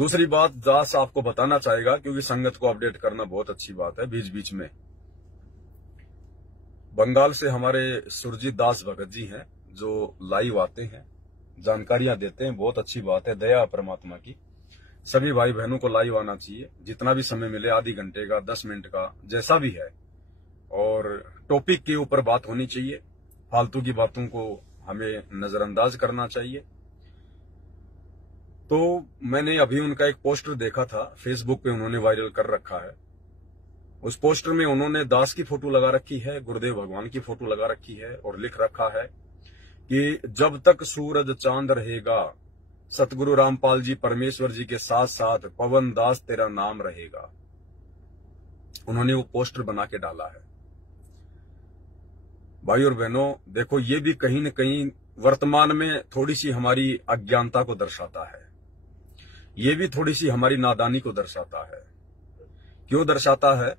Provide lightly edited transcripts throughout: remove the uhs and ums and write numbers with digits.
दूसरी बात दास आपको बताना चाहेगा, क्योंकि संगत को अपडेट करना बहुत अच्छी बात है। बीच बीच में बंगाल से हमारे सुरजीत दास भगत जी हैं जो लाइव आते हैं, जानकारियां देते हैं, बहुत अच्छी बात है, दया परमात्मा की। सभी भाई बहनों को लाइव आना चाहिए, जितना भी समय मिले, आधे घंटे का, 10 मिनट का, जैसा भी है, और टॉपिक के ऊपर बात होनी चाहिए। फालतू की बातों को हमें नजरअंदाज करना चाहिए। तो मैंने अभी उनका एक पोस्टर देखा था, फेसबुक पे उन्होंने वायरल कर रखा है। उस पोस्टर में उन्होंने दास की फोटो लगा रखी है, गुरुदेव भगवान की फोटो लगा रखी है, और लिख रखा है कि जब तक सूरज चांद रहेगा, सतगुरु रामपाल जी परमेश्वर जी के साथ साथ पवन दास तेरा नाम रहेगा। उन्होंने वो पोस्टर बना के डाला है। भाई और बहनों, देखो, ये भी कहीं न कहीं वर्तमान में थोड़ी सी हमारी अज्ञानता को दर्शाता है, ये भी थोड़ी सी हमारी नादानी को दर्शाता है। क्यों दर्शाता है?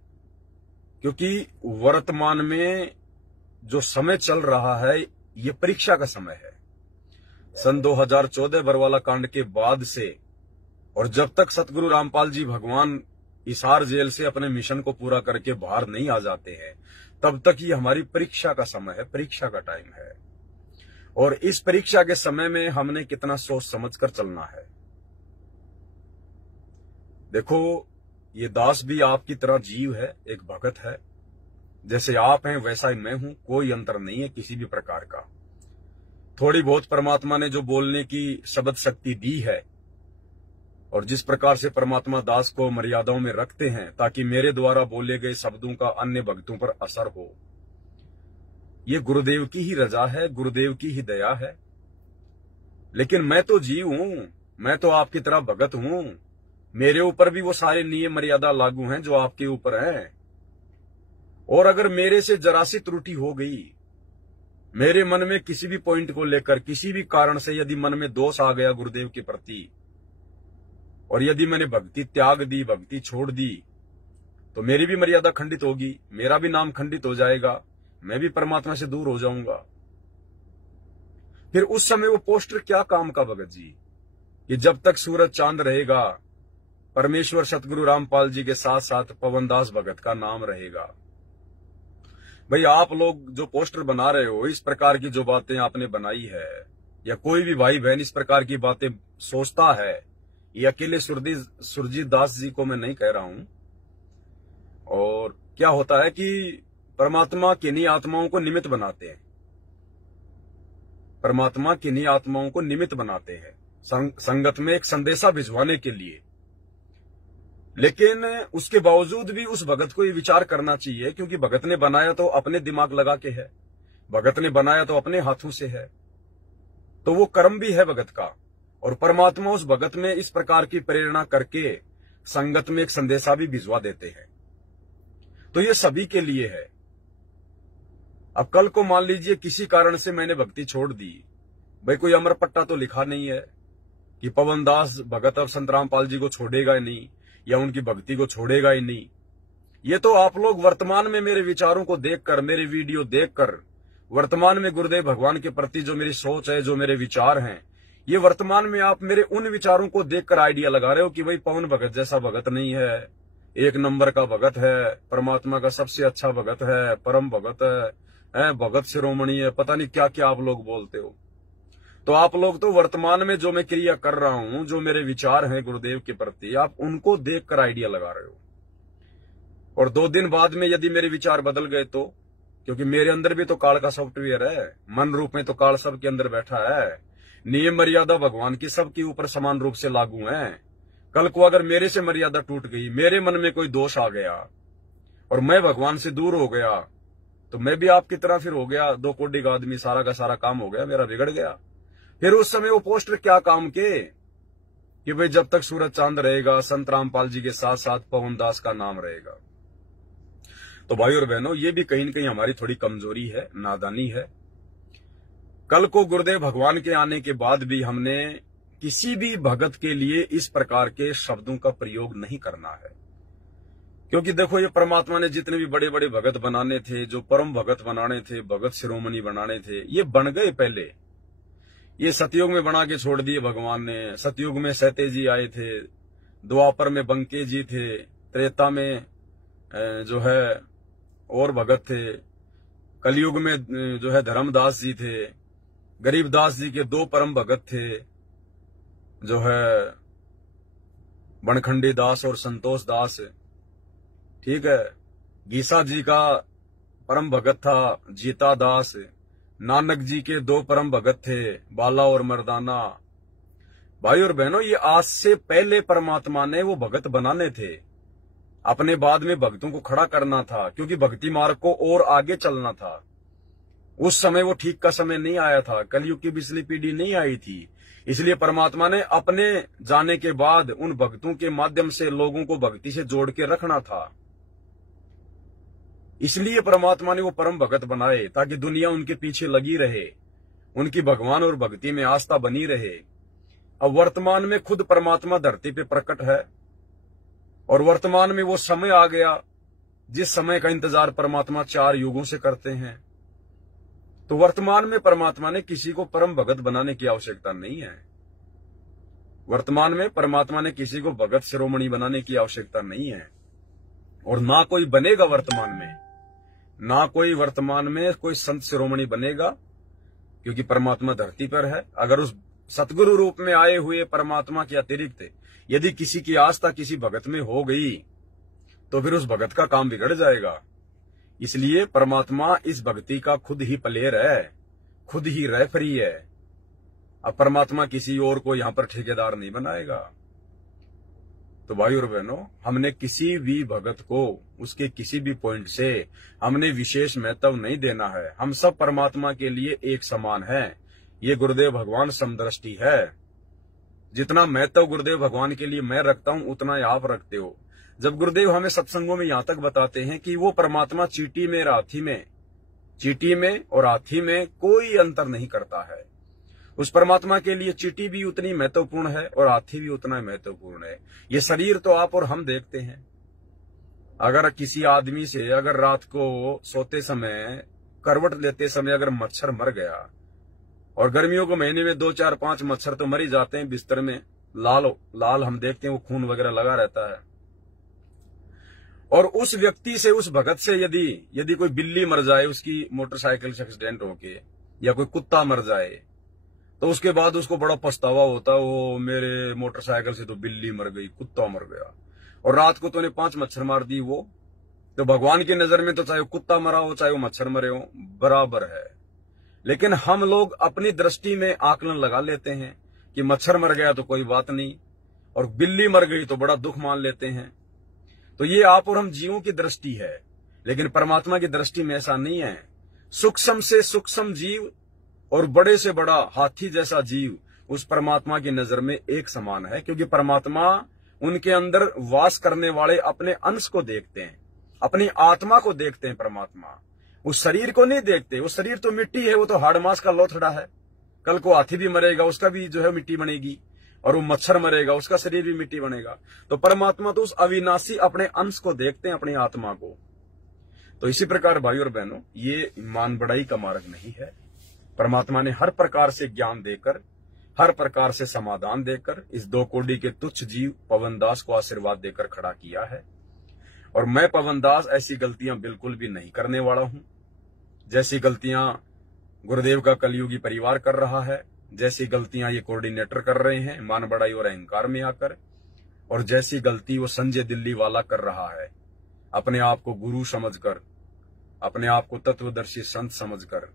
क्योंकि वर्तमान में जो समय चल रहा है, ये परीक्षा का समय है। सन 2014 बरवाला कांड के बाद से, और जब तक सतगुरु रामपाल जी भगवान हिसार जेल से अपने मिशन को पूरा करके बाहर नहीं आ जाते हैं, तब तक ये हमारी परीक्षा का समय है, परीक्षा का टाइम है। और इस परीक्षा के समय में हमने कितना सोच समझ कर चलना है। देखो, ये दास भी आपकी तरह जीव है, एक भगत है। जैसे आप हैं वैसा ही मैं हूं, कोई अंतर नहीं है किसी भी प्रकार का। थोड़ी बहुत परमात्मा ने जो बोलने की शब्द शक्ति दी है, और जिस प्रकार से परमात्मा दास को मर्यादाओं में रखते हैं ताकि मेरे द्वारा बोले गए शब्दों का अन्य भक्तों पर असर हो, ये गुरुदेव की ही रजा है, गुरुदेव की ही दया है। लेकिन मैं तो जीव हूं, मैं तो आपकी तरह भगत हूं। मेरे ऊपर भी वो सारे नियम मर्यादा लागू हैं जो आपके ऊपर हैं। और अगर मेरे से जरा सी त्रुटि हो गई, मेरे मन में किसी भी पॉइंट को लेकर, किसी भी कारण से यदि मन में दोष आ गया गुरुदेव के प्रति, और यदि मैंने भक्ति त्याग दी, भक्ति छोड़ दी, तो मेरी भी मर्यादा खंडित होगी, मेरा भी नाम खंडित हो जाएगा, मैं भी परमात्मा से दूर हो जाऊंगा। फिर उस समय वो पोस्टर क्या काम का भगत जी, कि जब तक सूरज चांद रहेगा, परमेश्वर सतगुरु रामपाल जी के साथ साथ पवनदास भगत का नाम रहेगा। भाई, आप लोग जो पोस्टर बना रहे हो, इस प्रकार की जो बातें आपने बनाई है, या कोई भी भाई बहन इस प्रकार की बातें सोचता है, ये अकेले सुरजीत दास जी को मैं नहीं कह रहा हूं। और क्या होता है कि परमात्मा किन्हीं आत्माओं को निमित्त बनाते हैं, परमात्मा किन्हीं आत्माओं को निमित्त बनाते हैं संगत में एक संदेशा भिजवाने के लिए। लेकिन उसके बावजूद भी उस भगत को ये विचार करना चाहिए, क्योंकि भगत ने बनाया तो अपने दिमाग लगा के है, भगत ने बनाया तो अपने हाथों से है, तो वो कर्म भी है भगत का। और परमात्मा उस भगत में इस प्रकार की प्रेरणा करके संगत में एक संदेशा भी भिजवा देते हैं। तो ये सभी के लिए है। अब कल को मान लीजिए किसी कारण से मैंने भक्ति छोड़ दी, भाई कोई अमर पट्टा तो लिखा नहीं है कि पवनदास भगत अब संत रामपाल जी को छोड़ेगा ही नहीं, या उनकी भक्ति को छोड़ेगा ही नहीं। ये तो आप लोग वर्तमान में मेरे विचारों को देखकर, मेरे वीडियो देखकर, वर्तमान में गुरुदेव भगवान के प्रति जो मेरी सोच है, जो मेरे विचार हैं, ये वर्तमान में आप मेरे उन विचारों को देखकर आइडिया लगा रहे हो कि भाई पवन भगत जैसा भगत नहीं है, एक नंबर का भगत है, परमात्मा का सबसे अच्छा भगत है, परम भगत है, भगत शिरोमणि है, पता नहीं क्या क्या आप लोग बोलते हो। तो आप लोग तो वर्तमान में जो मैं क्रिया कर रहा हूं, जो मेरे विचार हैं गुरुदेव के प्रति, आप उनको देखकर आइडिया लगा रहे हो। और 2 दिन बाद में यदि मेरे विचार बदल गए तो, क्योंकि मेरे अंदर भी तो काल का सॉफ्टवेयर है, मन रूप में तो काल सबके अंदर बैठा है, नियम मर्यादा भगवान की सबके ऊपर समान रूप से लागू है। कल को अगर मेरे से मर्यादा टूट गई, मेरे मन में कोई दोष आ गया और मैं भगवान से दूर हो गया, तो मैं भी आपकी तरह फिर हो गया 2 कोड़ी का आदमी, सारा का सारा काम हो गया, मेरा बिगड़ गया। फिर उस समय वो पोस्टर क्या काम के कि भाई जब तक सूरज चांद रहेगा, संत रामपाल जी के साथ साथ पवनदास का नाम रहेगा। तो भाई और बहनों, ये भी कहीं न कहीं हमारी थोड़ी कमजोरी है, नादानी है। कल को गुरुदेव भगवान के आने के बाद भी हमने किसी भी भगत के लिए इस प्रकार के शब्दों का प्रयोग नहीं करना है। क्योंकि देखो, ये परमात्मा ने जितने भी बड़े बड़े भगत बनाने थे, जो परम भगत बनाने थे, भगत शिरोमणि बनाने थे, ये बन गए पहले। ये सतयुग में बना के छोड़ दिए भगवान ने। सतयुग में सहते जी आए थे, द्वापर में बंके जी थे, त्रेता में जो है और भगत थे, कलयुग में जो है धर्मदास जी थे, गरीबदास जी के 2 परम भगत थे जो है बनखंडी दास और संतोष दास। ठीक है, गीसा जी का परम भगत था जीता दास। नानक जी के 2 परम भगत थे, बाला और मर्दाना। भाई और बहनों, ये आज से पहले परमात्मा ने वो भगत बनाने थे, अपने बाद में भक्तों को खड़ा करना था, क्योंकि भक्ति मार्ग को और आगे चलना था। उस समय वो ठीक का समय नहीं आया था, कलयुग की पिछली पीढ़ी नहीं आई थी, इसलिए परमात्मा ने अपने जाने के बाद उन भक्तों के माध्यम से लोगों को भक्ति से जोड़ के रखना था। इसलिए परमात्मा ने वो परम भगत बनाए ताकि दुनिया उनके पीछे लगी रहे, उनकी भगवान और भक्ति में आस्था बनी रहे। अब वर्तमान में खुद परमात्मा धरती पे प्रकट है और वर्तमान में वो समय आ गया जिस समय का इंतजार परमात्मा 4 युगों से करते हैं। तो वर्तमान में परमात्मा ने किसी को परम भगत बनाने की आवश्यकता नहीं है। वर्तमान में परमात्मा ने किसी को भगत शिरोमणि बनाने की आवश्यकता नहीं है, और ना कोई बनेगा वर्तमान में, ना कोई वर्तमान में कोई संत शिरोमणि बनेगा, क्योंकि परमात्मा धरती पर है। अगर उस सतगुरु रूप में आए हुए परमात्मा के अतिरिक्त यदि किसी की आस्था किसी भगत में हो गई तो फिर उस भगत का काम बिगड़ जाएगा। इसलिए परमात्मा इस भक्ति का खुद ही प्लेयर है, खुद ही रेफरी है। अब परमात्मा किसी और को यहां पर ठेकेदार नहीं बनाएगा। तो भाई और बहनों, हमने किसी भी भगत को उसके किसी भी पॉइंट से हमने विशेष महत्व नहीं देना है। हम सब परमात्मा के लिए एक समान हैं। ये गुरुदेव भगवान समदृष्टि है। जितना महत्व गुरुदेव भगवान के लिए मैं रखता हूं उतना ही आप रखते हो। जब गुरुदेव हमें सत्संगों में यहां तक बताते हैं कि वो परमात्मा चींटी में और हाथी में कोई अंतर नहीं करता है, उस परमात्मा के लिए चींटी भी उतनी महत्वपूर्ण है और हाथी भी उतना महत्वपूर्ण है। ये शरीर तो आप और हम देखते हैं। अगर किसी आदमी से अगर रात को सोते समय करवट लेते समय अगर मच्छर मर गया, और गर्मियों के महीने में 2, 4, 5 मच्छर तो मर ही जाते हैं बिस्तर में, लाल हम देखते हैं, वो खून वगैरह लगा रहता है। और उस व्यक्ति से, उस भगत से यदि कोई बिल्ली मर जाए, उसकी मोटरसाइकिल से एक्सीडेंट होके, या कोई कुत्ता मर जाए, तो उसके बाद उसको बड़ा पछतावा होता है, वो मेरे मोटरसाइकिल से तो बिल्ली मर गई, कुत्ता मर गया, और रात को तूने 5 मच्छर मार दी। वो तो भगवान की नजर में तो चाहे वो कुत्ता मरा हो चाहे वो मच्छर मरे हो बराबर है। लेकिन हम लोग अपनी दृष्टि में आकलन लगा लेते हैं कि मच्छर मर गया तो कोई बात नहीं, और बिल्ली मर गई तो बड़ा दुख मान लेते हैं। तो ये आप और हम जीवों की दृष्टि है, लेकिन परमात्मा की दृष्टि में ऐसा नहीं है। सूक्ष्म से सूक्ष्म जीव और बड़े से बड़ा हाथी जैसा जीव उस परमात्मा की नजर में एक समान है, क्योंकि परमात्मा उनके अंदर वास करने वाले अपने अंश को देखते हैं, अपनी आत्मा को देखते हैं। परमात्मा उस शरीर को नहीं देखते। वो शरीर तो मिट्टी है, वो तो हाड़ मांस का लोथड़ा है। कल को हाथी भी मरेगा, उसका भी जो है मिट्टी बनेगी, और वो मच्छर मरेगा, उसका शरीर भी मिट्टी बनेगा। तो परमात्मा तो उस अविनाशी अपने अंश को देखते हैं, अपनी आत्मा को। तो इसी प्रकार भाई और बहनों, ये मान बढ़ाई का मार्ग नहीं है। परमात्मा ने हर प्रकार से ज्ञान देकर, हर प्रकार से समाधान देकर इस 2 कोड़ी के तुच्छ जीव पवनदास को आशीर्वाद देकर खड़ा किया है। और मैं पवनदास ऐसी गलतियां बिल्कुल भी नहीं करने वाला हूं, जैसी गलतियां गुरुदेव का कलयुगी परिवार कर रहा है, जैसी गलतियां ये कोऑर्डिनेटर कर रहे हैं मान बढ़ाई और अहंकार में आकर, और जैसी गलती वो संजय दिल्ली वाला कर रहा है अपने आप को गुरु समझकर, अपने आप को तत्वदर्शी संत समझकर।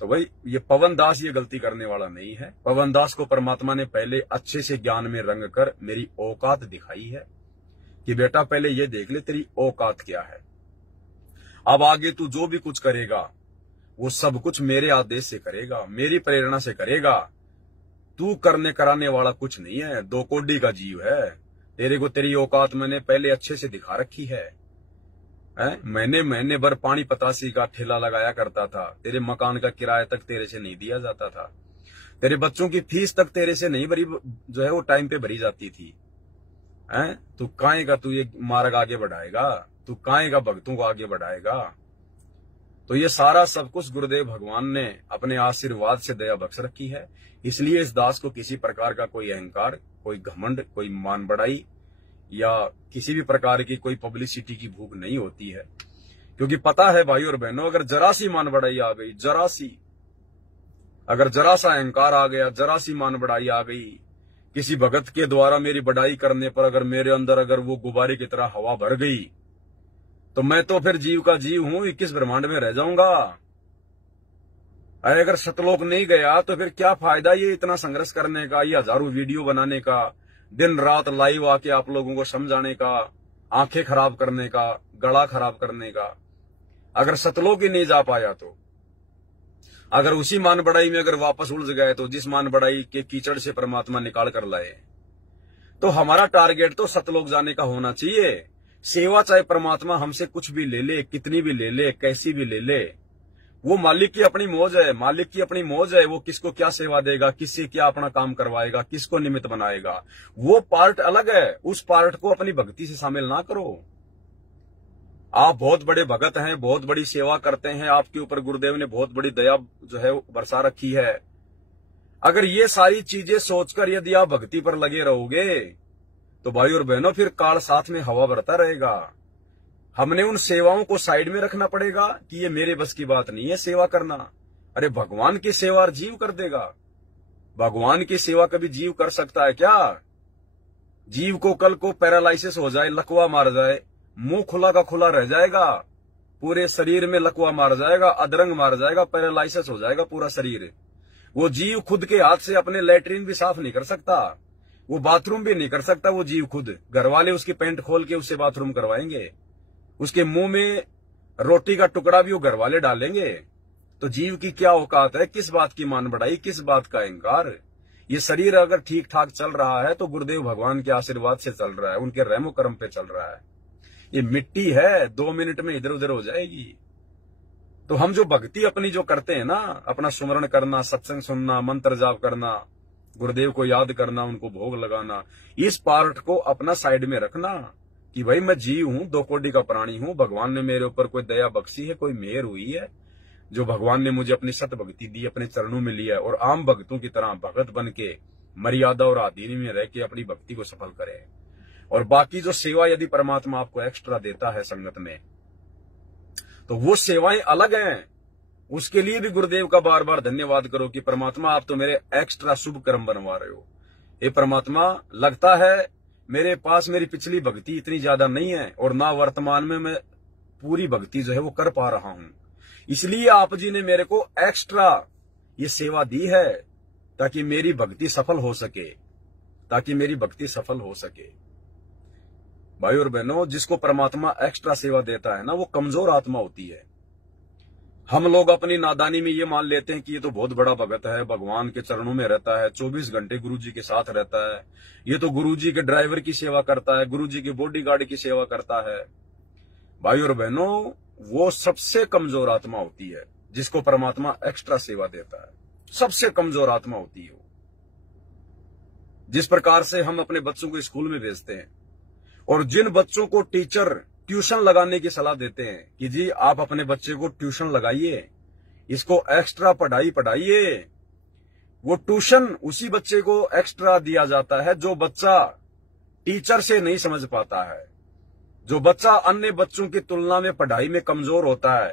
तो भाई ये पवनदास ये गलती करने वाला नहीं है। पवनदास को परमात्मा ने पहले अच्छे से ज्ञान में रंग कर मेरी औकात दिखाई है कि बेटा पहले ये देख ले तेरी औकात क्या है। अब आगे तू जो भी कुछ करेगा वो सब कुछ मेरे आदेश से करेगा, मेरी प्रेरणा से करेगा। तू करने कराने वाला कुछ नहीं है, 2 कोड़ी का जीव है। तेरे को तेरी औकात मैंने पहले अच्छे से दिखा रखी है। महीने भर पानी पतासी का ठेला लगाया करता था, तेरे मकान का किराया तक तेरे से नहीं दिया जाता था, तेरे बच्चों की फीस तक तेरे से नहीं भरी, जो है वो टाइम पे भरी जाती थी। तू काहे का तू ये मार्ग आगे बढ़ाएगा, तू काहे का भक्तों को आगे बढ़ाएगा। तो ये सारा सब कुछ गुरुदेव भगवान ने अपने आशीर्वाद से दया बख्श रखी है। इसलिए इस दास को किसी प्रकार का कोई अहंकार, कोई घमंड, कोई मान बढ़ाई या किसी भी प्रकार की कोई पब्लिसिटी की भूख नहीं होती है। क्योंकि पता है भाई और बहनों, अगर जरा सी मान बढ़ाई आ गई, अगर जरा सा अहंकार आ गया, जरा सी मान बढ़ाई आ गई, किसी भगत के द्वारा मेरी बढ़ाई करने पर अगर मेरे अंदर अगर वो गुब्बारे की तरह हवा भर गई, तो मैं तो फिर जीव का जीव हूं, 21 ब्रह्मांड में रह जाऊंगा। अगर सतलोक नहीं गया तो फिर क्या फायदा ये इतना संघर्ष करने का, ये हजारों वीडियो बनाने का, दिन रात लाइव आके आप लोगों को समझाने का, आंखें खराब करने का, गला खराब करने का। अगर सतलोक ही नहीं जा पाया तो, अगर उसी मान बढ़ाई में अगर वापस उलझ गए, तो जिस मान बढ़ाई के कीचड़ से परमात्मा निकाल कर लाए, तो हमारा टारगेट तो सतलोक जाने का होना चाहिए। सेवा चाहे परमात्मा हमसे कुछ भी ले ले, कितनी भी ले ले, कैसी भी ले ले, वो मालिक की अपनी मौज है, मालिक की अपनी मौज है। वो किसको क्या सेवा देगा, किससे क्या अपना काम करवाएगा, किसको निमित्त बनाएगा, वो पार्ट अलग है। उस पार्ट को अपनी भक्ति से शामिल ना करो। आप बहुत बड़े भगत हैं, बहुत बड़ी सेवा करते हैं, आपके ऊपर गुरुदेव ने बहुत बड़ी दया जो है बरसा रखी है। अगर ये सारी चीजें सोचकर यदि आप भक्ति पर लगे रहोगे, तो भाई और बहनों फिर काल साथ में हवा भरता रहेगा। हमने उन सेवाओं को साइड में रखना पड़ेगा कि ये मेरे बस की बात नहीं है सेवा करना। अरे भगवान की सेवा जीव कर देगा। भगवान की सेवा कभी जीव कर सकता है क्या? जीव को कल को पैरालाइसिस हो जाए, लकवा मार जाए, मुंह खुला का खुला रह जाएगा, पूरे शरीर में लकवा मार जाएगा, अधरंग मार जाएगा, पैरालाइसिस हो जाएगा पूरा शरीर। वो जीव खुद के हाथ से अपने लैट्रिन भी साफ नहीं कर सकता, वो बाथरूम भी नहीं कर सकता। वो जीव खुद, घर वाले उसकी पैंट खोल के उससे बाथरूम करवाएंगे, उसके मुंह में रोटी का टुकड़ा भी वो घर वाले डालेंगे। तो जीव की क्या औकात है, किस बात की मान बढ़ाई, किस बात का अहंकार। ये शरीर अगर ठीक ठाक चल रहा है तो गुरुदेव भगवान के आशीर्वाद से चल रहा है, उनके रहमो करम पे चल रहा है। ये मिट्टी है, 2 मिनट में इधर उधर हो जाएगी। तो हम जो भक्ति अपनी जो करते हैं ना, अपना सुमरण करना, सत्संग सुनना, मंत्र जाप करना, गुरुदेव को याद करना, उनको भोग लगाना, इस पार्ट को अपना साइड में रखना कि भाई मैं जीव हूं, 2 कोटि का प्राणी हूं। भगवान ने मेरे ऊपर कोई दया बख्शी है, कोई मेहर हुई है, जो भगवान ने मुझे अपनी सत भक्ति दी, अपने चरणों में लिया है। और आम भक्तों की तरह भगत बन के मर्यादा और अधीन में रह के अपनी भक्ति को सफल करे। और बाकी जो सेवा यदि परमात्मा आपको एक्स्ट्रा देता है संगत में, तो वो सेवाएं अलग हैं। उसके लिए भी गुरुदेव का बार बार धन्यवाद करो कि परमात्मा आप तो मेरे एक्स्ट्रा शुभ कर्म बनवा रहे हो। हे परमात्मा, लगता है मेरे पास मेरी पिछली भक्ति इतनी ज्यादा नहीं है और ना वर्तमान में मैं पूरी भक्ति जो है वो कर पा रहा हूं, इसलिए आप जी ने मेरे को एक्स्ट्रा ये सेवा दी है ताकि मेरी भक्ति सफल हो सके, ताकि मेरी भक्ति सफल हो सके। भाई और बहनों, जिसको परमात्मा एक्स्ट्रा सेवा देता है ना, वो कमजोर आत्मा होती है। हम लोग अपनी नादानी में ये मान लेते हैं कि ये तो बहुत बड़ा भगत है, भगवान के चरणों में रहता है, 24 घंटे गुरुजी के साथ रहता है, ये तो गुरुजी के ड्राइवर की सेवा करता है, गुरुजी के बॉडीगार्ड की सेवा करता है। भाई और बहनों, वो सबसे कमजोर आत्मा होती है जिसको परमात्मा एक्स्ट्रा सेवा देता है। सबसे कमजोर आत्मा होती है वो। जिस प्रकार से हम अपने बच्चों को स्कूल में भेजते हैं और जिन बच्चों को टीचर ट्यूशन लगाने की सलाह देते हैं कि जी आप अपने बच्चे को ट्यूशन लगाइए, इसको एक्स्ट्रा पढ़ाइए, वो ट्यूशन उसी बच्चे को एक्स्ट्रा दिया जाता है जो बच्चा टीचर से नहीं समझ पाता है, जो बच्चा अन्य बच्चों की तुलना में पढ़ाई में कमजोर होता है।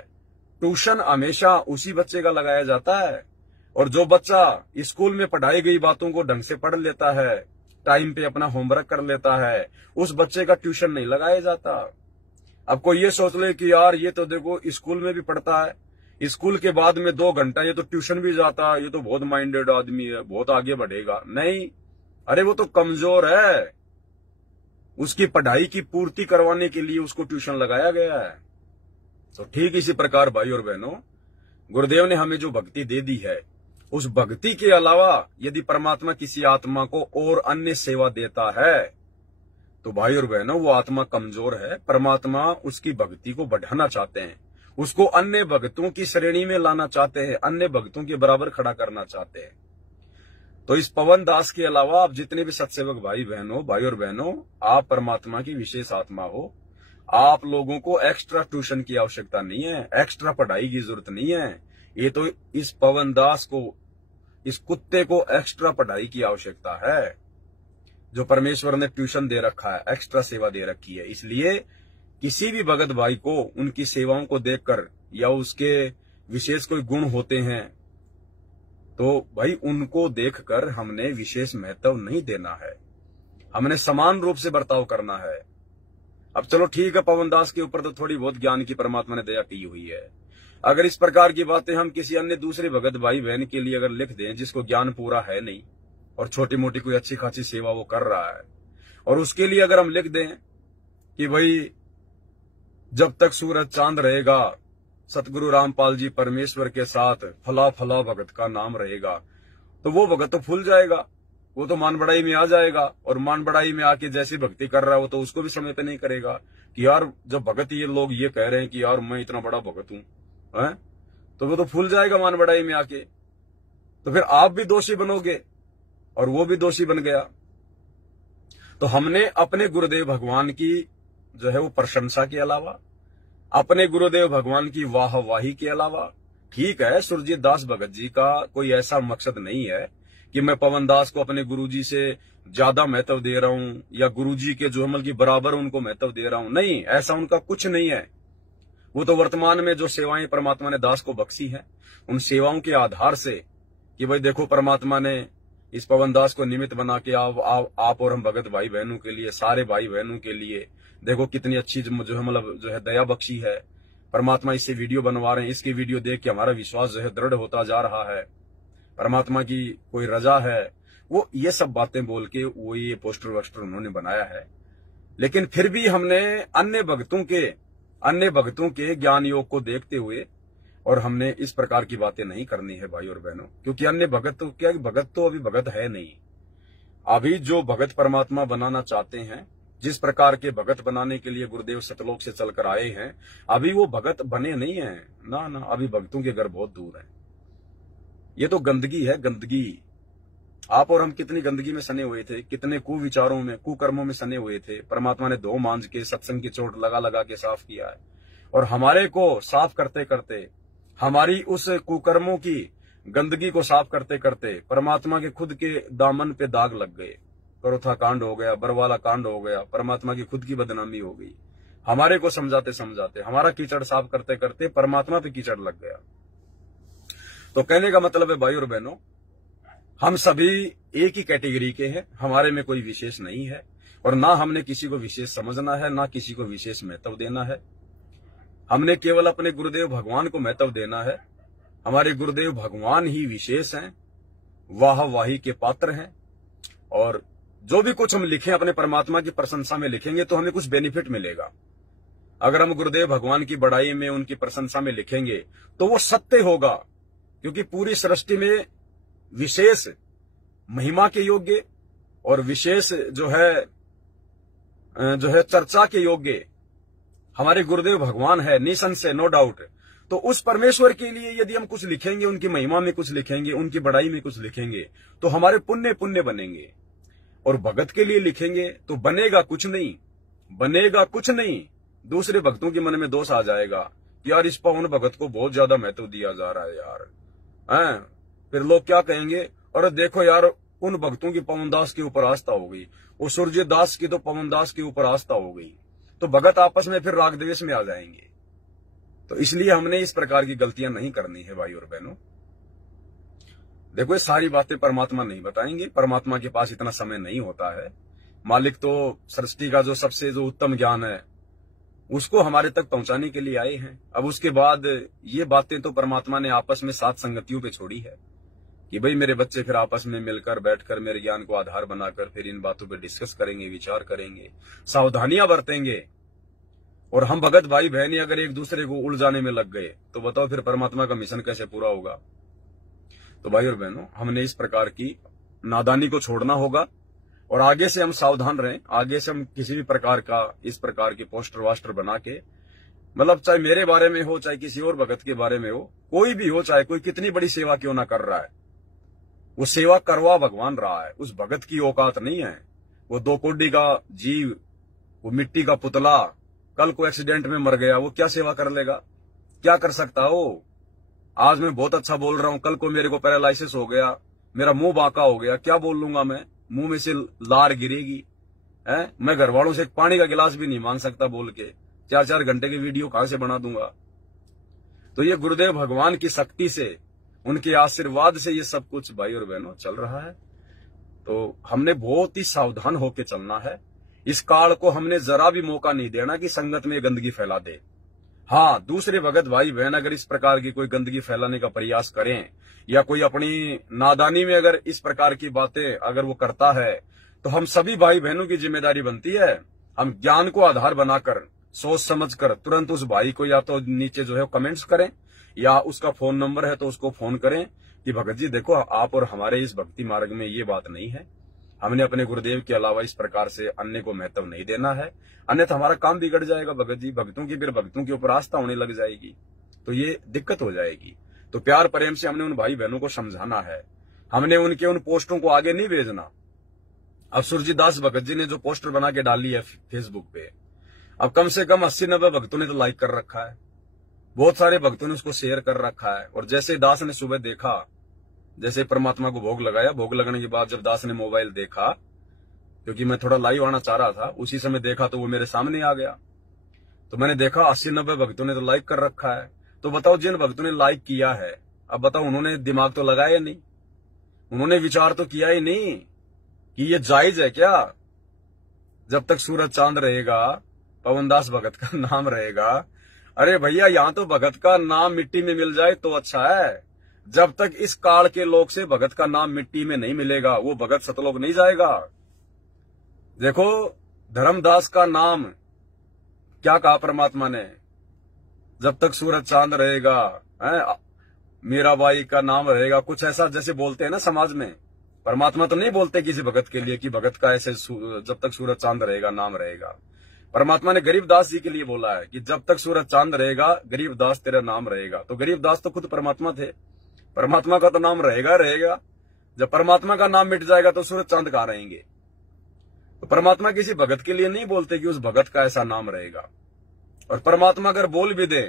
ट्यूशन हमेशा उसी बच्चे का लगाया जाता है। और जो बच्चा स्कूल में पढ़ाई गई बातों को ढंग से पढ़ लेता है, टाइम पे अपना होमवर्क कर लेता है, उस बच्चे का ट्यूशन नहीं लगाया जाता। अब कोई ये सोच ले कि यार ये तो देखो स्कूल में भी पढ़ता है, स्कूल के बाद में 2 घंटा ये तो ट्यूशन भी जाता है, ये तो बहुत माइंडेड आदमी है, बहुत आगे बढ़ेगा। नहीं, अरे वो तो कमजोर है, उसकी पढ़ाई की पूर्ति करवाने के लिए उसको ट्यूशन लगाया गया है। तो ठीक इसी प्रकार भाई और बहनों, गुरुदेव ने हमें जो भक्ति दे दी है, उस भक्ति के अलावा यदि परमात्मा किसी आत्मा को और अन्य सेवा देता है तो भाई और बहनों वो आत्मा कमजोर है। परमात्मा उसकी भक्ति को बढ़ाना चाहते हैं, उसको अन्य भक्तों की श्रेणी में लाना चाहते हैं, अन्य भक्तों के बराबर खड़ा करना चाहते हैं। तो इस पवन दास के अलावा आप जितने भी सत्सेवक भाई और बहनों, आप परमात्मा की विशेष आत्मा हो। आप लोगों को एक्स्ट्रा ट्यूशन की आवश्यकता नहीं है, एक्स्ट्रा पढ़ाई की जरूरत नहीं है। ये तो इस पवन दास को, इस कुत्ते को एक्स्ट्रा पढ़ाई की आवश्यकता है, जो परमेश्वर ने ट्यूशन दे रखा है, एक्स्ट्रा सेवा दे रखी है। इसलिए किसी भी भगत भाई को उनकी सेवाओं को देखकर या उसके विशेष कोई गुण होते हैं तो भाई उनको देखकर हमने विशेष महत्व नहीं देना है, हमने समान रूप से बर्ताव करना है। अब चलो ठीक है, पवन दास के ऊपर तो थोड़ी बहुत ज्ञान की परमात्मा ने दया की हुई है। अगर इस प्रकार की बातें हम किसी अन्य दूसरे भगत भाई बहन के लिए अगर लिख दें जिसको ज्ञान पूरा है नहीं और छोटी मोटी कोई अच्छी खासी सेवा वो कर रहा है, और उसके लिए अगर हम लिख दें कि भाई जब तक सूरज चांद रहेगा सतगुरु रामपाल जी परमेश्वर के साथ फला फला भगत का नाम रहेगा, तो वो भगत तो फूल जाएगा, वो तो मान बढ़ाई में आ जाएगा। और मान बढ़ाई में आके जैसी भक्ति कर रहा है वो तो उसको भी समय पे नहीं करेगा कि यार जब भगत ये लोग ये कह रहे हैं कि यार मैं इतना बड़ा भगत हूं, तो वो तो फूल जाएगा मान बढ़ाई में आके। तो फिर आप भी दोषी बनोगे और वो भी दोषी बन गया। तो हमने अपने गुरुदेव भगवान की जो है वो प्रशंसा के अलावा, अपने गुरुदेव भगवान की वाहवाही के अलावा, ठीक है सुरजीत दास भगत जी का कोई ऐसा मकसद नहीं है कि मैं पवन दास को अपने गुरुजी से ज्यादा महत्व दे रहा हूं या गुरुजी के जो अमल की बराबर उनको महत्व दे रहा हूं, नहीं, ऐसा उनका कुछ नहीं है। वो तो वर्तमान में जो सेवाएं परमात्मा ने दास को बख्शी हैं उन सेवाओं के आधार से कि भाई देखो परमात्मा ने इस पवन दास को निमित्त बना के आप और हम भगत भाई बहनों के लिए, सारे भाई बहनों के लिए देखो कितनी अच्छी जो मतलब जो है दया बख्शी है। परमात्मा इससे वीडियो बनवा रहे हैं, इसकी वीडियो देख के हमारा विश्वास जो है दृढ़ होता जा रहा है, परमात्मा की कोई रजा है। वो ये सब बातें बोल के वो ये पोस्टर वोस्टर उन्होंने बनाया है। लेकिन फिर भी हमने अन्य भक्तों के ज्ञान योग को देखते हुए और हमने इस प्रकार की बातें नहीं करनी है भाई और बहनों, क्योंकि अन्य भगत तो क्या, भगत तो अभी भगत है नहीं। अभी जो भगत परमात्मा बनाना चाहते हैं, जिस प्रकार के भगत बनाने के लिए गुरुदेव सतलोक से चलकर आए हैं, अभी वो भगत बने नहीं है ना, अभी भक्तों के घर बहुत दूर है। ये तो गंदगी है, गंदगी। आप और हम कितनी गंदगी में सने हुए थे, कितने कुविचारों में, कुकर्मों में सने हुए थे। परमात्मा ने दो मांझ के सत्संग की चोट लगा लगा के साफ किया है, और हमारे को साफ करते करते, हमारी उस कुकर्मों की गंदगी को साफ करते करते परमात्मा के खुद के दामन पे दाग लग गए। करोथा कांड हो गया, बरवाला कांड हो गया, परमात्मा की खुद की बदनामी हो गई। हमारे को समझाते समझाते, हमारा कीचड़ साफ करते करते परमात्मा पे कीचड़ लग गया। तो कहने का मतलब है भाई और बहनों, हम सभी एक ही कैटेगरी के हैं, हमारे में कोई विशेष नहीं है, और ना हमने किसी को विशेष समझना है, ना किसी को विशेष महत्व देना है। हमने केवल अपने गुरुदेव भगवान को महत्व देना है। हमारे गुरुदेव भगवान ही विशेष हैं, वाहवाही के पात्र हैं, और जो भी कुछ हम लिखें अपने परमात्मा की प्रशंसा में लिखेंगे तो हमें कुछ बेनिफिट मिलेगा। अगर हम गुरुदेव भगवान की बड़ाई में, उनकी प्रशंसा में लिखेंगे तो वो सत्य होगा, क्योंकि पूरी सृष्टि में विशेष महिमा के योग्य और विशेष जो है चर्चा के योग्य हमारे गुरुदेव भगवान है, निसंशय, नो डाउट। तो उस परमेश्वर के लिए यदि हम कुछ लिखेंगे, उनकी महिमा में कुछ लिखेंगे, उनकी बड़ाई में कुछ लिखेंगे, तो हमारे पुण्य पुण्य बनेंगे। और भगत के लिए लिखेंगे तो बनेगा कुछ नहीं, बनेगा कुछ नहीं। दूसरे भक्तों के मन में दोष आ जाएगा कि यार इस पवन भगत को बहुत ज्यादा महत्व दिया जा रहा है यार, हैं? फिर लोग क्या कहेंगे, अरे देखो यार उन भक्तों की पवन दास के ऊपर आस्था हो गई, वो सूरजीत दास की तो पवन दास के ऊपर आस्था हो गई, तो भगत आपस में फिर राग द्वेष में आ जाएंगे। तो इसलिए हमने इस प्रकार की गलतियां नहीं करनी है भाई और बहनों। देखो ये सारी बातें परमात्मा नहीं बताएंगे, परमात्मा के पास इतना समय नहीं होता है। मालिक तो सृष्टि का जो सबसे जो उत्तम ज्ञान है उसको हमारे तक पहुंचाने के लिए आए हैं। अब उसके बाद ये बातें तो परमात्मा ने आपस में सात संगतियों पे छोड़ी है कि भाई मेरे बच्चे फिर आपस में मिलकर बैठकर मेरे ज्ञान को आधार बनाकर फिर इन बातों पे डिस्कस करेंगे, विचार करेंगे, सावधानियां बरतेंगे। और हम भगत भाई बहनी अगर एक दूसरे को उलझाने में लग गए तो बताओ फिर परमात्मा का मिशन कैसे पूरा होगा। तो भाई और बहनों, हमने इस प्रकार की नादानी को छोड़ना होगा और आगे से हम सावधान रहें। आगे से हम किसी भी प्रकार का इस प्रकार के पोस्टर वास्टर बना के, मतलब चाहे मेरे बारे में हो, चाहे किसी और भगत के बारे में हो, कोई भी हो, चाहे कोई कितनी बड़ी सेवा क्यों ना कर रहा है, वो सेवा करवा भगवान रहा है। उस भगत की औकात नहीं है। वो दो कोडी का जीव, वो मिट्टी का पुतला, कल को एक्सीडेंट में मर गया, वो क्या सेवा कर लेगा, क्या कर सकता हो? आज मैं बहुत अच्छा बोल रहा हूं, कल को मेरे को पैरालाइसिस हो गया, मेरा मुंह बांका हो गया, क्या बोल लूंगा मैं? मुंह में से लार गिरेगी है। मैं घर वालों से एक पानी का गिलास भी नहीं मांग सकता बोल के, 4-4 घंटे की वीडियो कहां से बना दूंगा? तो ये गुरुदेव भगवान की शक्ति से, उनके आशीर्वाद से ये सब कुछ भाई और बहनों चल रहा है। तो हमने बहुत ही सावधान होकर चलना है। इस काल को हमने जरा भी मौका नहीं देना कि संगत में गंदगी फैला दे। हाँ, दूसरे भगत भाई बहन अगर इस प्रकार की कोई गंदगी फैलाने का प्रयास करें या कोई अपनी नादानी में अगर इस प्रकार की बातें अगर वो करता है, तो हम सभी भाई बहनों की जिम्मेदारी बनती है, हम ज्ञान को आधार बनाकर सोच समझकर तुरंत उस भाई को या तो नीचे जो है कमेंट्स करें, या उसका फोन नंबर है तो उसको फोन करें कि भगत जी देखो, आप और हमारे इस भक्ति मार्ग में ये बात नहीं है, हमने अपने गुरुदेव के अलावा इस प्रकार से अन्य को महत्व नहीं देना है, अन्यथा हमारा काम बिगड़ जाएगा भगत जी, भक्तों की फिर भक्तों के ऊपर आस्था होने लग जाएगी, तो ये दिक्कत हो जाएगी। तो प्यार प्रेम से हमने उन भाई बहनों को समझाना है, हमने उनके उन पोस्टों को आगे नहीं भेजना। अब सुरजीत दास भगत जी ने जो पोस्टर बना के डाली है फेसबुक पे, अब कम से कम 80-90 भक्तों ने तो लाइक कर रखा है, बहुत सारे भक्तों ने उसको शेयर कर रखा है। और जैसे दास ने सुबह देखा, जैसे परमात्मा को भोग लगाया, भोग लगने के बाद जब दास ने मोबाइल देखा, क्योंकि मैं थोड़ा लाइव आना चाह रहा था, उसी समय देखा तो वो मेरे सामने आ गया। तो मैंने देखा 80-90 भक्तों ने तो लाइक कर रखा है। तो बताओ, जिन भक्तों ने लाइक किया है, अब बताओ उन्होंने दिमाग तो लगाया नहीं, उन्होंने विचार तो किया ही नहीं कि ये जायज है क्या? जब तक सूरज चांद रहेगा, पवनदास भगत का नाम रहेगा। अरे भैया, यहां तो भगत का नाम मिट्टी में मिल जाए तो अच्छा है, जब तक इस काल के लोग से भगत का नाम मिट्टी में नहीं मिलेगा, वो भगत सतलोक नहीं जाएगा। देखो, धर्मदास का नाम क्या कहा परमात्मा ने, जब तक सूरज चांद रहेगा, मीराबाई का नाम रहेगा, कुछ ऐसा जैसे बोलते हैं ना समाज में। परमात्मा तो नहीं बोलते किसी भगत के लिए कि भगत का ऐसे जब तक सूरज चांद रहेगा नाम रहेगा। परमात्मा ने गरीबदास जी के लिए बोला है कि जब तक सूरज चांद रहेगा गरीबदास तेरा नाम रहेगा। तो गरीबदास तो खुद परमात्मा थे, परमात्मा का तो नाम रहेगा रहेगा। जब परमात्मा का नाम मिट जाएगा तो सूरज चांद कहां रहेंगे? तो परमात्मा किसी भगत के लिए नहीं बोलते कि उस भगत का ऐसा नाम रहेगा। और परमात्मा अगर बोल भी दे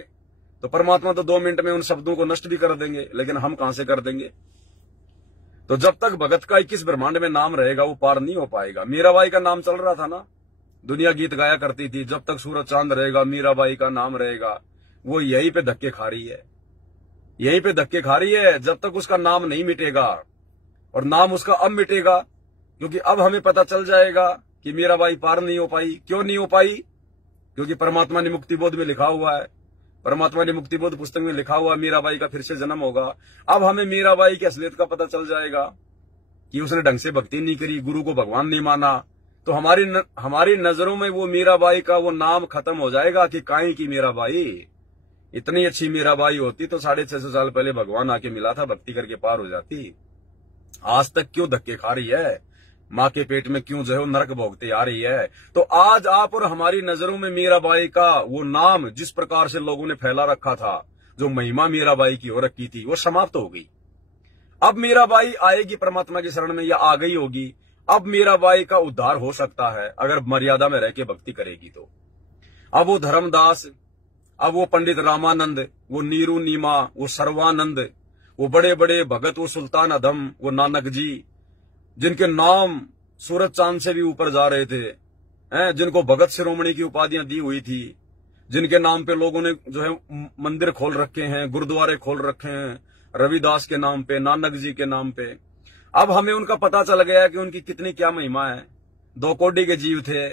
तो परमात्मा तो 2 मिनट में उन शब्दों को नष्ट भी कर देंगे, लेकिन हम कहां से कर देंगे? तो जब तक भगत का 21 ब्रह्मांड में नाम रहेगा वो पार नहीं हो पाएगा। मीराबाई का नाम चल रहा था ना, दुनिया गीत गाया करती थी, जब तक सूरज चांद रहेगा मीराबाई का नाम रहेगा। वो यहीं पे धक्के खा रही है, यहीं पे धक्के खा रही है, जब तक उसका नाम नहीं मिटेगा। और नाम उसका अब मिटेगा, क्योंकि अब हमें पता चल जाएगा कि मीराबाई पार नहीं हो पाई। क्यों नहीं हो पाई? क्योंकि परमात्मा ने मुक्तिबोध में लिखा हुआ है, परमात्मा ने मुक्तिबोध पुस्तक में लिखा हुआ मीराबाई का फिर से जन्म होगा। अब हमें मीराबाई की असलियत का पता चल जाएगा कि उसने ढंग से भक्ति नहीं करी, गुरु को भगवान नहीं माना। तो हमारी नजरों में वो मीराबाई का वो नाम खत्म हो जाएगा कि काहे की मीराबाई, इतनी अच्छी मीराबाई होती तो 650 साल पहले भगवान आके मिला था, भक्ति करके पार हो जाती। आज तक क्यों धक्के खा रही है? माँ के पेट में क्यों जो है नरक भोगते आ रही है? तो आज आप और हमारी नजरों में मीराबाई का वो नाम जिस प्रकार से लोगों ने फैला रखा था, जो महिमा मीराबाई की हो रखी थी, वो समाप्त हो गई। अब मीराबाई आएगी परमात्मा की शरण में, या आ गई होगी। अब मीराबाई का उद्धार हो सकता है अगर मर्यादा में रह के भक्ति करेगी तो। अब वो धर्मदास, अब वो पंडित रामानंद, वो नीरू नीमा, वो सर्वानंद, वो बड़े बड़े भगत, वो सुल्तान अधम, वो नानक जी, जिनके नाम सूरज चांद से भी ऊपर जा रहे थे, जिनको भगत शिरोमणि की उपाधियां दी हुई थी, जिनके नाम पे लोगों ने जो है मंदिर खोल रखे हैं, गुरुद्वारे खोल रखे हैं, रविदास के नाम पे, नानक जी के नाम पे। अब हमें उनका पता चल गया कि उनकी कितनी क्या महिमा है। 2 कोटि के जीव थे,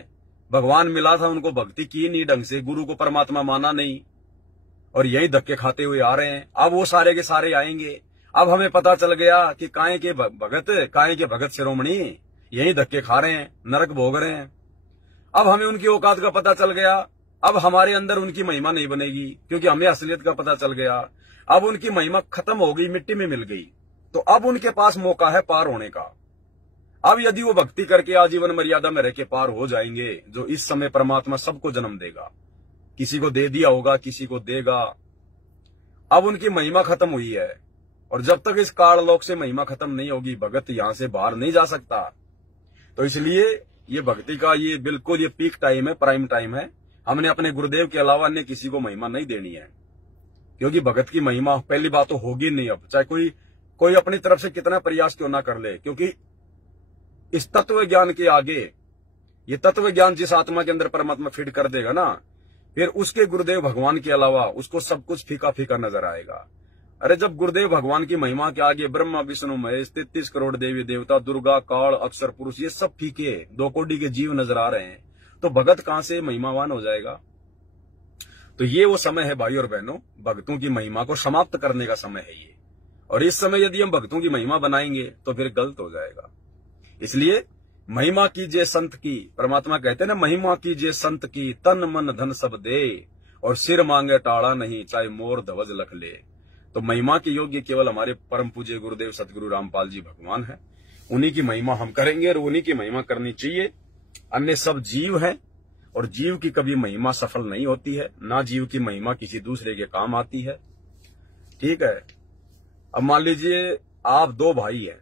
भगवान मिला था, उनको भक्ति की नहीं ढंग से, गुरु को परमात्मा माना नहीं, और यही धक्के खाते हुए आ रहे हैं। अब वो सारे के सारे आएंगे। अब हमें पता चल गया कि काहे के भगत शिरोमणि यही धक्के खा रहे हैं, नरक भोग रहे हैं। अब हमें उनकी औकात का पता चल गया। अब हमारे अंदर उनकी महिमा नहीं बनेगी, क्योंकि हमें असलियत का पता चल गया। अब उनकी महिमा खत्म हो गई, मिट्टी में मिल गई। तो अब उनके पास मौका है पार होने का। अब यदि वो भक्ति करके आजीवन मर्यादा में रह के पार हो जाएंगे, जो इस समय परमात्मा सबको जन्म देगा, किसी को दे दिया होगा, किसी को देगा। अब उनकी महिमा खत्म हुई है, और जब तक इस काललोक से महिमा खत्म नहीं होगी, भगत यहां से बाहर नहीं जा सकता। तो इसलिए ये भक्ति का ये बिल्कुल ये पीक टाइम है, प्राइम टाइम है। हमने अपने गुरुदेव के अलावा अन्य किसी को महिमा नहीं देनी है, क्योंकि भगत की महिमा पहली बात तो होगी नहीं। अब चाहे कोई अपनी तरफ से कितना प्रयास क्यों ना कर ले, क्योंकि इस तत्व ज्ञान के आगे, ये तत्व ज्ञान जिस आत्मा के अंदर परमात्मा फिट कर देगा ना, फिर उसके गुरुदेव भगवान के अलावा उसको सब कुछ फीका फीका नजर आएगा। अरे जब गुरुदेव भगवान की महिमा के आगे ब्रह्मा विष्णु महेश 33 करोड़ देवी देवता, दुर्गा काल अक्षर पुरुष, ये सब फीके 2 कोटि के जीव नजर आ रहे हैं, तो भगत कहां से महिमावान हो जाएगा। तो ये वो समय है भाई और बहनों, भक्तों की महिमा को समाप्त करने का समय है ये। और इस समय यदि हम भक्तों की महिमा बनाएंगे तो फिर गलत हो जाएगा। इसलिए महिमा कीजिए संत की, परमात्मा कहते हैं ना, महिमा कीजिए संत की, तन मन धन सब दे, और सिर मांगे टाड़ा नहीं, चाहे मोर ध्वज लख ले। तो महिमा के योग्य केवल हमारे परम पूज्य गुरुदेव सतगुरु रामपाल जी भगवान है। उन्हीं की महिमा हम करेंगे और उन्हीं की महिमा करनी चाहिए। अन्य सब जीव हैं, और जीव की कभी महिमा सफल नहीं होती है, ना जीव की महिमा किसी दूसरे के काम आती है। ठीक है। अब मान लीजिए आप 2 भाई हैं,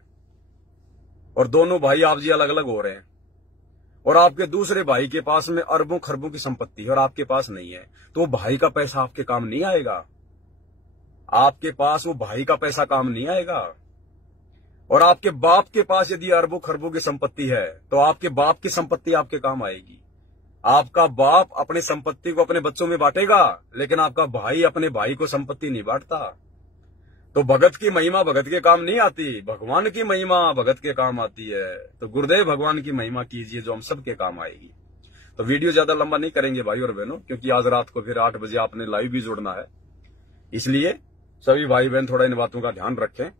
और दोनों भाई आप जी अलग अलग हो रहे हैं, और आपके दूसरे भाई के पास में अरबों खरबों की संपत्ति है और आपके पास नहीं है, तो वो भाई का पैसा आपके काम नहीं आएगा। आपके पास वो भाई का पैसा काम नहीं आएगा। और आपके बाप के पास यदि अरबों खरबों की संपत्ति है, तो आपके बाप की संपत्ति आपके काम आएगी। आपका बाप अपनी संपत्ति को अपने बच्चों में बांटेगा, लेकिन आपका भाई अपने भाई को संपत्ति नहीं बांटता। तो भगत की महिमा भगत के काम नहीं आती, भगवान की महिमा भगत के काम आती है। तो गुरुदेव भगवान की महिमा कीजिए जो हम सबके काम आएगी। तो वीडियो ज्यादा लंबा नहीं करेंगे भाई और बहनों, क्योंकि आज रात को फिर 8 बजे आपने लाइव भी जुड़ना है। इसलिए सभी भाई बहन थोड़ा इन बातों का ध्यान रखें।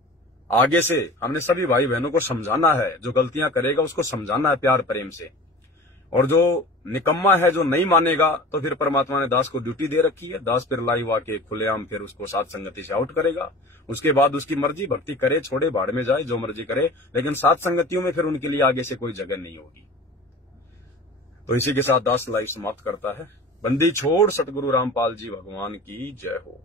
आगे से हमने सभी भाई बहनों को समझाना है, जो गलतियां करेगा उसको समझाना है प्यार प्रेम से, और जो निकम्मा है, जो नहीं मानेगा, तो फिर परमात्मा ने दास को ड्यूटी दे रखी है। दास फिर लाइव आके खुलेआम फिर उसको साथ संगति से आउट करेगा। उसके बाद उसकी मर्जी, भक्ति करे छोड़े भाड़ में जाए, जो मर्जी करे, लेकिन साथ संगतियों में फिर उनके लिए आगे से कोई जगह नहीं होगी। तो इसी के साथ दास लाइव समाप्त करता है। बंदी छोड़ सतगुरु रामपाल जी भगवान की जय हो।